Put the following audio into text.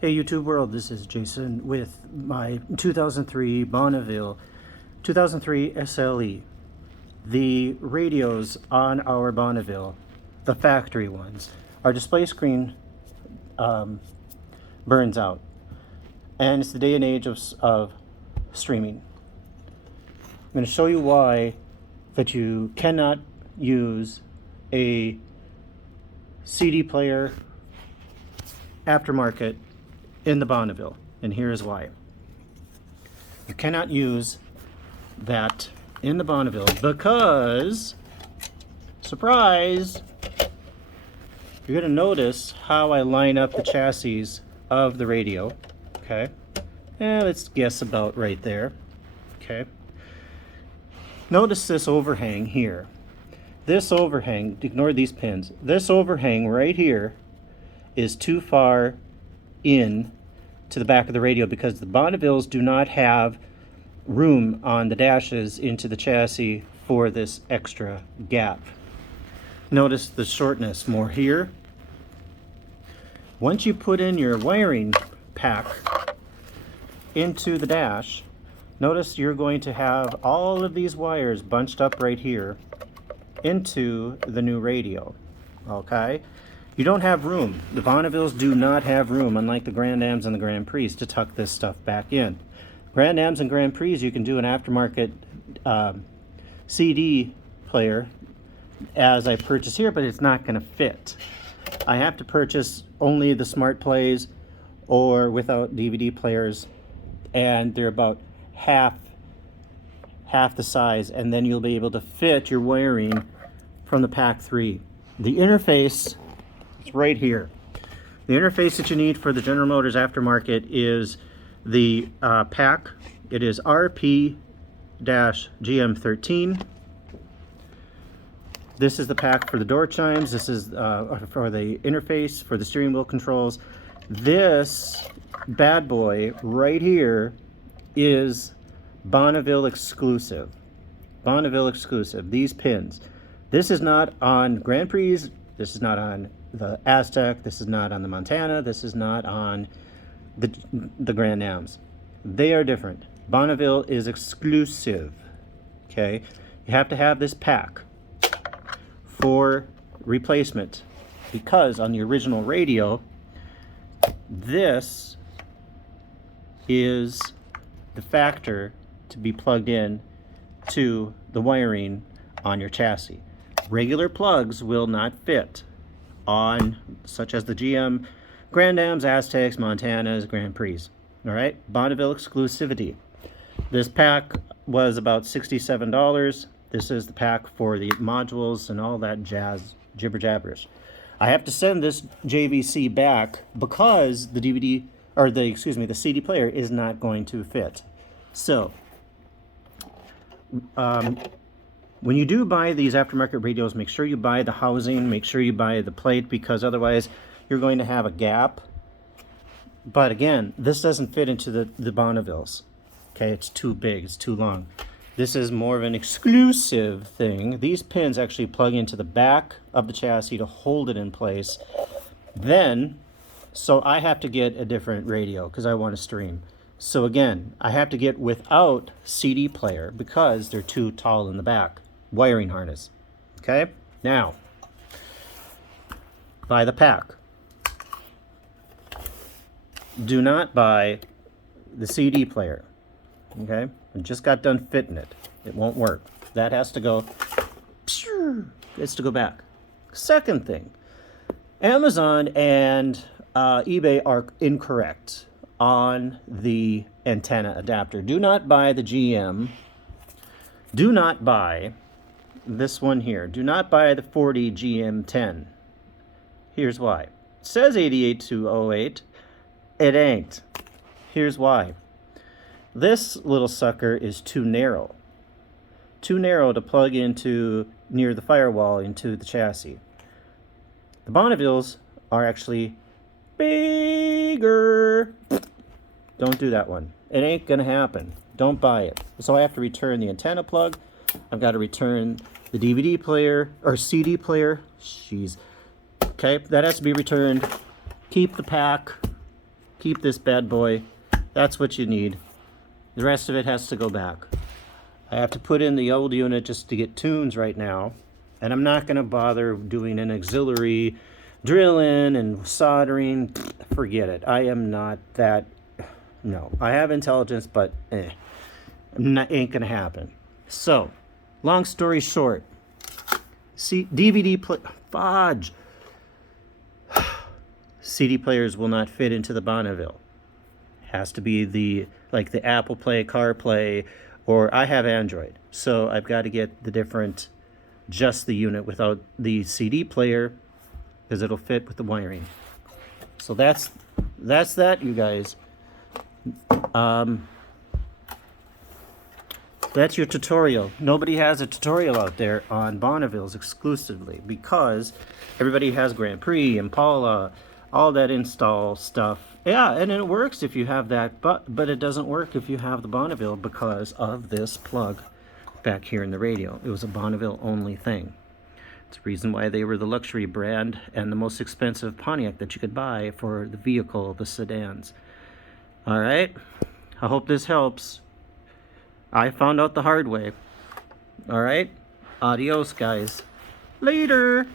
Hey YouTube world, this is Jason with my 2003 Bonneville 2003 SLE. The radios on our Bonneville, the factory ones, our display screen burns out. And it's the day and age of streaming. I'm going to show you why that you cannot use a CD player aftermarket in the Bonneville, and here's why. You cannot use that in the Bonneville because, surprise, you're going to notice how I line up the chassis of the radio. Okay, and let's guess about right there. Okay, notice this overhang here. This overhang, ignore these pins, this overhang right here is too far in to the back of the radio because the Bonnevilles do not have room on the dashes into the chassis for this extra gap. Notice the shortness more here. Once you put in your wiring pack into the dash, notice you're going to have all of these wires bunched up right here into the new radio. Okay? You don't have room. The Bonnevilles do not have room, unlike the Grand Ams and the Grand Prix, to tuck this stuff back in. Grand Ams and Grand Prix, you can do an aftermarket CD player, as I purchased here, but it's not going to fit. I have to purchase only the Smart Plays or without DVD players, and they're about half the size, and then you'll be able to fit your wiring from the Pack 3. The interface, it's right here. The interface that you need for the General Motors aftermarket is the pack. It is RP-GM13. This is the pack for the door chimes. This is for the interface for the steering wheel controls. This bad boy right here is Bonneville exclusive. Bonneville exclusive. These pins. This is not on Grand Prix. This is not on the Aztec. This is not on the Montana. This is not on the Grand Ams. They are different. Bonneville is exclusive. Okay, you have to have this pack for replacement because on the original radio, this is the factor to be plugged in to the wiring on your chassis. Regular plugs will not fit on such as the GM Grand Ams, Aztecs, Montanas, Grand Prix. All right, Bonneville exclusivity. This pack was about $67. This is the pack for the modules and all that jazz, jibber jabberish. I have to send this JVC back because the DVD or the CD player is not going to fit. So, when you do buy these aftermarket radios, make sure you buy the housing, make sure you buy the plate, because otherwise you're going to have a gap. But again, this doesn't fit into the Bonnevilles. Okay, it's too big, it's too long. This is more of an exclusive thing. These pins actually plug into the back of the chassis to hold it in place. Then, so I have to get a different radio because I want to stream. So again, I have to get without CD player because they're too tall in the back. Wiring harness. Okay? Now, buy the pack. Do not buy the CD player. Okay? I just got done fitting it. It won't work. That has to go. It's to go back. Second thing, Amazon and eBay are incorrect on the antenna adapter. Do not buy the GM. Do not buy this one here. Do not buy the 40 GM10. Here's why. It says 88-08. It ain't. Here's why. This little sucker is too narrow. Too narrow to plug into near the firewall into the chassis. The Bonnevilles are actually bigger. Don't do that one. It ain't gonna happen. Don't buy it. So I have to return the antenna plug. I've got to return the DVD player or CD player. Jeez. Okay, that has to be returned. Keep the pack. Keep this bad boy. That's what you need. The rest of it has to go back. I have to put in the old unit just to get tunes right now. And I'm not going to bother doing an auxiliary drilling and soldering. Forget it. I am not that. No. I have intelligence, but ain't going to happen. So, long story short. See, DVD fudge. CD players will not fit into the Bonneville. Has to be the Apple Play, CarPlay, or I have Android. So I've got to get the different, just the unit without the CD player, because it'll fit with the wiring. So that's that, you guys. That's your tutorial. Nobody has a tutorial out there on Bonnevilles exclusively because everybody has Grand Prix, Impala, all that install stuff. Yeah, and it works if you have that, but it doesn't work if you have the Bonneville because of this plug back here in the radio. It was a Bonneville only thing. It's the reason why they were the luxury brand and the most expensive Pontiac that you could buy for the vehicle, the sedans. All right, I hope this helps. I found out the hard way. All right, adios, guys. Later.